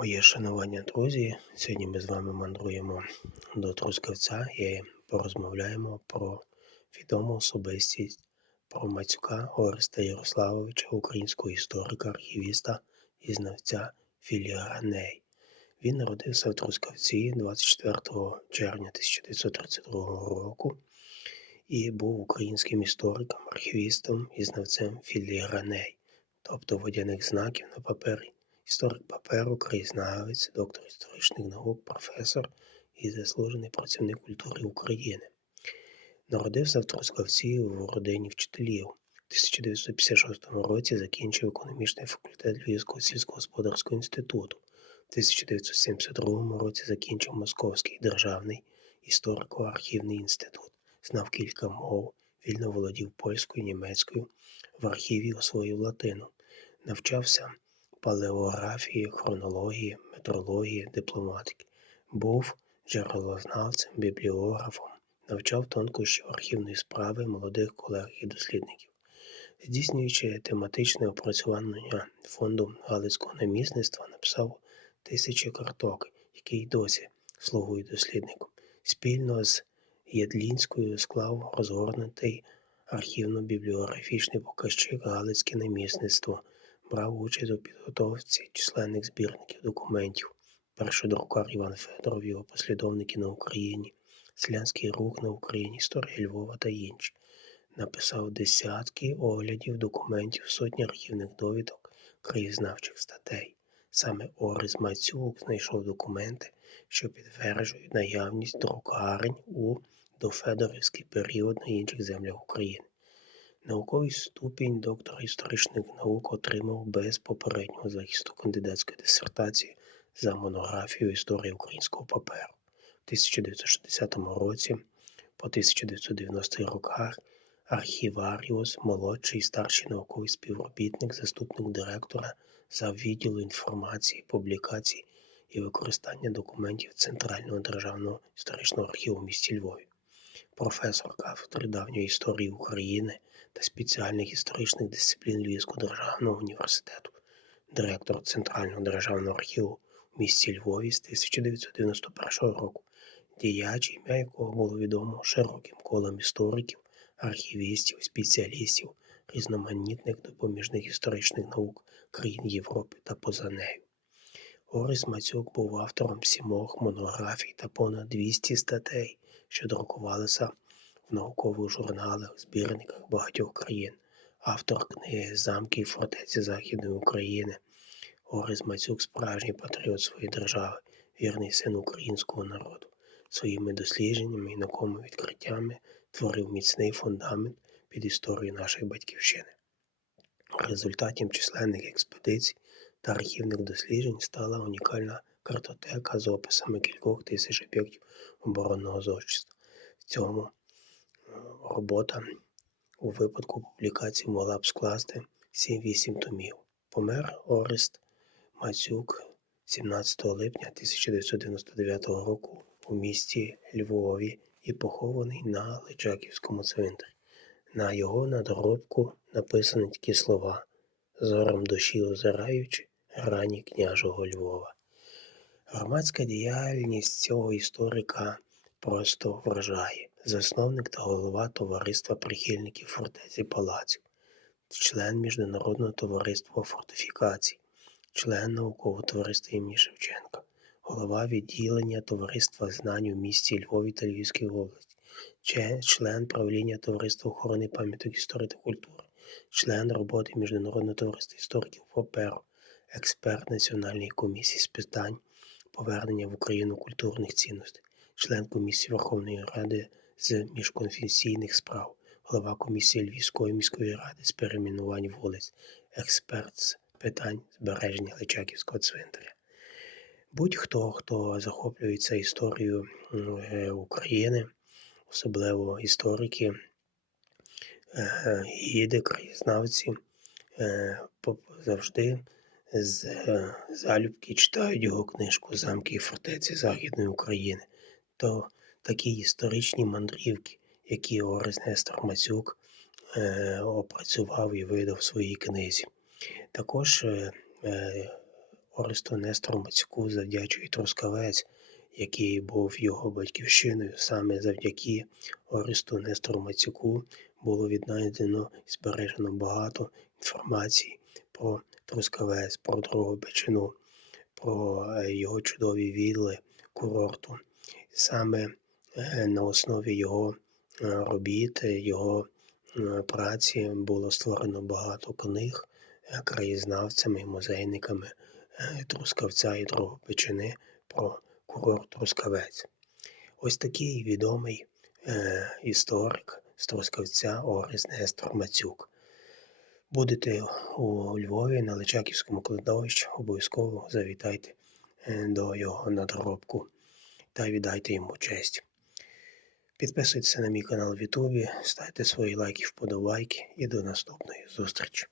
Моє шанування, друзі. Сьогодні ми з вами мандруємо до Трускавця і порозмовляємо про відому особистість, про Мацюка Ореста Ярославовича, українського історика, архівіста і знавця філіграней. Він народився в Трускавці 24 червня 1932 року і був українським істориком, архівістом і знавцем філіграней, тобто водяних знаків на папері історик паперу, краєзнавець, доктор історичних наук, професор і заслужений працівник культури України. Народився в Трускавці в родині вчителів. У 1956 році закінчив економічний факультет Львівського сільськогосподарського інституту. У 1972 році закінчив Московський державний історико-архівний інститут, знав кілька мов, вільно володів польською, німецькою, в архіві освоїв латину, навчався палеографії, хронології, метрології, дипломатики. Був джерелознавцем, бібліографом, навчав тонкощів архівної справи молодих колег і дослідників. Здійснюючи тематичне опрацювання фонду Галицького намісництва, написав тисячі карток, які й досі слугують дослідникам. Спільно з Єдлінською склав розгорнутий архівно-бібліографічний показчик Галицьке намісництво брав участь у підготовці численних збірників документів, першодрукар Іван Федоров, його послідовники на Україні, Селянський рух на Україні, історія Львова та інші. Написав десятки оглядів документів, сотні архівних довідок, краєзнавчих статей. Саме Орис Мацюк знайшов документи, що підтверджують наявність друкарень у дофедорівський період на інших землях України. Науковий ступінь доктора історичних наук отримав без попереднього захисту кандидатської дисертації за монографію історії українського паперу. У 1960 році по 1990 роках архіваріус, молодший і старший науковий співробітник, заступник директора за відділу інформації, публікацій і використання документів Центрального державного історичного архіву в місті Львові, професор кафедри давньої історії України та спеціальних історичних дисциплін Львівського державного університету, директор Центрального державного архіву у місті Львові з 1991 року, діяч, ім'я якого було відомо широким колом істориків, архівістів, спеціалістів, різноманітних допоміжних історичних наук країн Європи та поза нею. Орис Мацюк був автором сімох монографій та понад 200 статей, що друкувалися в наукових журналах, збірниках багатьох країн, автор книги Замки і фортеці Західної України. Орис Мацюк справжній патріот своєї держави, вірний син українського народу. Своїми дослідженнями і науковими відкриттями творив міцний фундамент під історію нашої батьківщини. Результатом численних експедицій та архівних досліджень стала унікальна картотека з описами кількох тисяч об'єктів оборонного зодчества. В цьому робота у випадку публікації могла б скласти 7-8 томів. Помер Орест Мацюк 17 липня 1999 року у місті Львові і похований на Личаківському цвинтарі. На його надробку написані такі слова зором душі озираючи рані княжого Львова. Громадська діяльність цього історика просто вражає засновник та голова Товариства прихильників фортеці палаців, член Міжнародного товариства фортифікацій, член наукового товариства імені Шевченка, голова відділення Товариства знань у місті Львові та Львівській області, член правління Товариства охорони пам'яток історії та культури, член роботи Міжнародного товариства істориків паперу, експерт Національної комісії з питань повернення в Україну культурних цінностей, член комісії Верховної Ради з міжконфесійних справ, голова комісії Львівської міської ради з перейменувань вулиць, експерт з питань збереження Личаківського цвинтаря. Будь-хто, хто захоплюється історією е, України, особливо історики, е, гіди, краєзнавці, е, завжди з залюбки читають його книжку Замки і фортеці Західної України. То такі історичні мандрівки, які Орес Нестор Мацюк е, опрацював і видав в своїй книзі. Також е, е, Оресту Нестору Мацюку завдячує Трускавець, який був його батьківщиною. Саме завдяки Оресту Нестору Мацюку було віднайдено і збережено багато інформації про Трускавець, про Дрогобичину, про е, його чудові вілли курорту. Саме на основі його е, робіт, е, його е, праці було створено багато книг е, краєзнавцями і музейниками е, Трускавця і Дрогобичини про курорт Трускавець. Ось такий відомий е, історик з Трускавця Орес Нестор Мацюк. Будете у Львові на Личаківському кладовищі, обов'язково завітайте е, до його надгробку та віддайте йому честь. Підписуйтесь на мій канал в Ютубі, ставте свої лайки, вподобайки і до наступної зустрічі.